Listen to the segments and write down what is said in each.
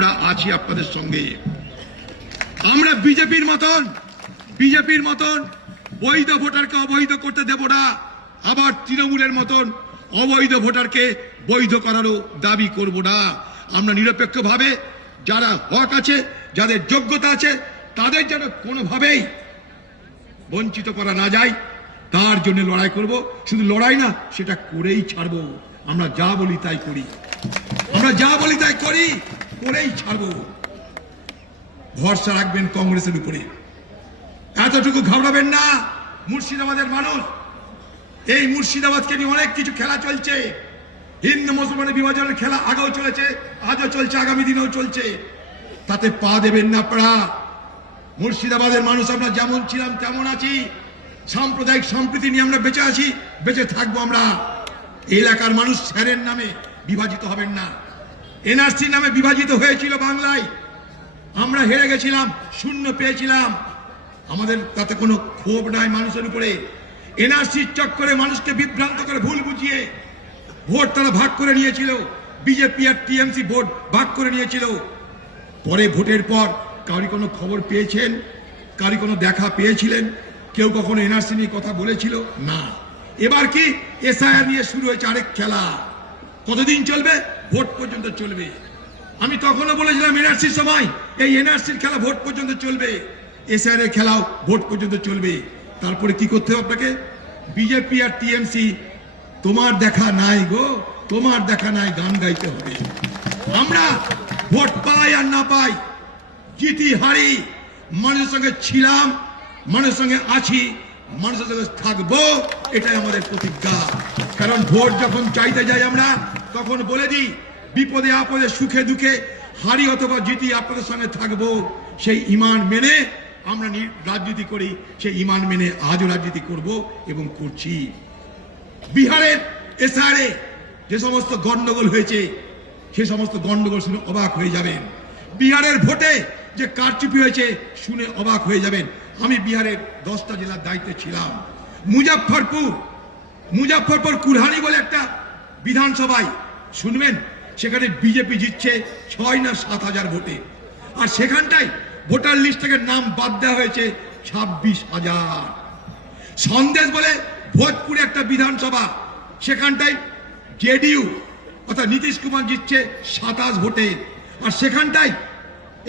আমরা আছি আপনাদের সঙ্গে। আমরা বিজেপির মতন বৈধ ভোটারকে অবৈধ করতে দেব না, আবার তৃণমূলের মতন অবৈধ ভোটারকে বৈধ করারও দাবি করব না। আমরা নিরপেক্ষভাবে যারা হক আছে, যাদের যোগ্যতা আছে, তাদের যেন কোনোভাবেই বঞ্চিত করা না যায় তার জন্য লড়াই করব। শুধু লড়াই না, সেটা করেই ছাড়ব। আমরা যা বলি তাই করি, করেই ছাড়ব। ভরসা রাখবেন কংগ্রেসের উপরে, এতটুকু ঘাবড়াবেন না। মুর্শিদাবাদের মানুষ, এই মুর্শিদাবাদকে নিয়ে অনেক কিছু খেলা চলছে। হিন্দু মুসলমানের বিভাজনের খেলা আগেও চলেছে, আজও চলছে, আগামী দিনেও চলছে। তাতে পা দেবেন না আপনারা। মুর্শিদাবাদের মানুষ আমরা যেমন ছিলাম তেমন আছি। সাম্প্রদায়িক সম্প্রীতি নিয়ে আমরা বেঁচে আছি, বেঁচে থাকবো আমরা। এলাকার মানুষ স্যারের নামে বিভাজিত হবেন না। এনআরসি নামে বিভাজিত হয়েছিল বাংলায়, আমরা হেরে গেছিলাম, শূন্য পেয়েছিলাম। আমাদের তাতে কোনো ক্ষোভ নাই মানুষের উপরে। এনআরসির চক্করে মানুষকে বিভ্রান্ত করে ভুল বুঝিয়ে ভোট তারা ভাগ করে নিয়েছিল। বিজেপি আর টিএমসি ভোট ভাগ করে নিয়েছিল। পরে ভোটের পর কারি কোনো খবর পেয়েছেন? কারি কোনো দেখা পেয়েছিলেন? কেউ কখনো এনআরসি নিয়ে কথা বলেছিল না। এবার কি এসআইআর নিয়ে শুরু হয়েছে আরেক খেলা। কতদিন চলবে? ভোট পর্যন্ত চলবে। আমি তখনও বলেছিলাম এনআরসির সময়, এই এনআরসির খেলা ভোট পর্যন্ত চলবে, এসআইআর এর খেলাও ভোট পর্যন্ত চলবে। তারপরে কি করতে হবে আপনাকে? বিজেপি আর টিএমসি তোমার দেখা নাই গো, তোমার দেখা নাই গান গাইতে হবে। আমরা ভোট পাই আর না পাই, জিতি হারি, মানুষের সঙ্গে ছিলাম, মানুষের সঙ্গে আছি, মানুষের সঙ্গে থাকবো, এটাই আমাদের প্রতিজ্ঞা। কারণ ভোট যখন চাইতে যাই আমরা, তখন বলে দিই বিপদে আপদে সুখে দুঃখে হারি অথবা জিতি আপনাদের সঙ্গে থাকবো। সেই ঈমান মেনে আমরা রাজনীতি করি, সেই ঈমান মেনে আজও রাজনীতি করব এবং করছি। বিহারের এসআরে যে সমস্ত গন্ডগোল হয়েছে, সে সমস্ত গন্ডগোল শুনে অবাক হয়ে যাবেন। বিহারের ভোটে যে কারচুপি হয়েছে শুনে অবাক হয়ে যাবেন। আমি বিহারের 10টা জেলার দায়িত্বে ছিলাম। মুজাফফরপুর কুরহানি বলে একটা বিধানসভায় শুনবেন, সেখানে বিজেপি জিতছে 6 না 7 হাজার ভোটে। আর সেখানটায় ভোটার লিস্ট থেকে নাম বাদ দেওয়া হয়েছে 26,000। সন্দেশ বলে ভোজপুরে একটা বিধানসভা, সেখানটায় জেডিইউ অর্থাৎ নীতিশ কুমার জিতছে 27 ভোটে। আর সেখানটায়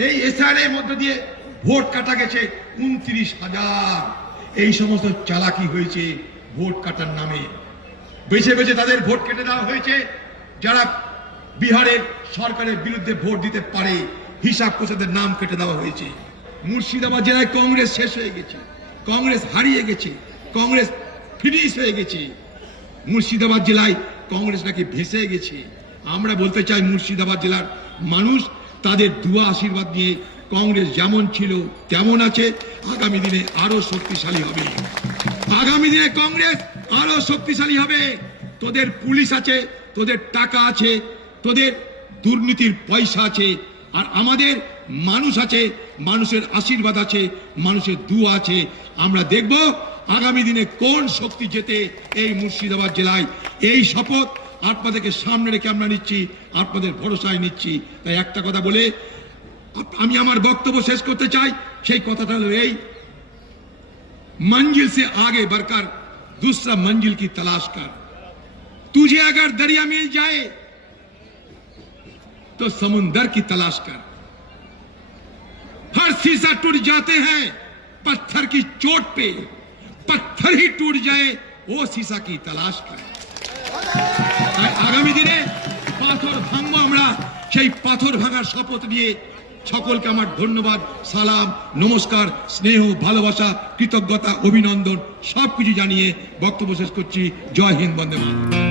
এই এসআরএ এর মধ্যে দিয়ে ভোট কাটা গেছে 29,000। এই সমস্ত চালাকি হয়েছে ভোট কাটার নামে। বেছে বেছে তাদের ভোট কেটে দেওয়া হয়েছে যারা বিহারের সরকারের বিরুদ্ধে ভোট দিতে পারে, হিসাব কোষাদের নাম কেটে দেওয়া হয়েছে। মুর্শিদাবাদ জেলায় কংগ্রেস শেষ হয়ে গেছে, কংগ্রেস হারিয়ে গেছে, কংগ্রেস ফিনিশ হয়ে গেছে। মুর্শিদাবাদ জেলায় কংগ্রেস নাকি ভেসে গেছে। আমরা বলতে চাই মুর্শিদাবাদ জেলার মানুষ তাদের দুয়া আশীর্বাদ নিয়ে কংগ্রেস যেমন ছিল তেমন আছে, আগামী দিনে আরো শক্তিশালী হবে। আগামী দিনে কংগ্রেস আরো শক্তিশালী হবে। তোদের পুলিশ আছে, তোদের টাকা আছে, তোদের দুর্নীতির পয়সা আছে, আর আমাদের মানুষ আছে, মানুষের আশীর্বাদ আছে, মানুষের দুয়া আছে। আমরা দেখব আগামী দিনে কোন শক্তি জেতে এই মুর্শিদাবাদ জেলায়। এই শপথ আপনাদেরকে সামনে রেখে আমরা নিচ্ছি, আপনাদের ভরসায় নিচ্ছি। তাই একটা কথা বলে আমি আমার বক্তব্য শেষ করতে চাই। সেই কথাটা হলো এই, मंजिल से आगे बढ़कर दूसरा मंजिल की तलाश कर। तुझे अगर दरिया मिल जाए तो समुंदर की तलाश कर। हर शीशा टूट जाते हैं पत्थर की चोट पे, पत्थर ही टूट जाए वो शीशा की तलाश कर। आगामी दिने पाथर भांगबो আমরা, সেই পাথর ভাঙার শপথ নিয়ে সকলকে আমার ধন্যবাদ, সালাম, নমস্কার, স্নেহ, ভালোবাসা, কৃতজ্ঞতা, অভিনন্দন সবকিছু জানিয়ে বক্তব্য শেষ করছি। জয় হিন্দ, বন্দে মাতরম।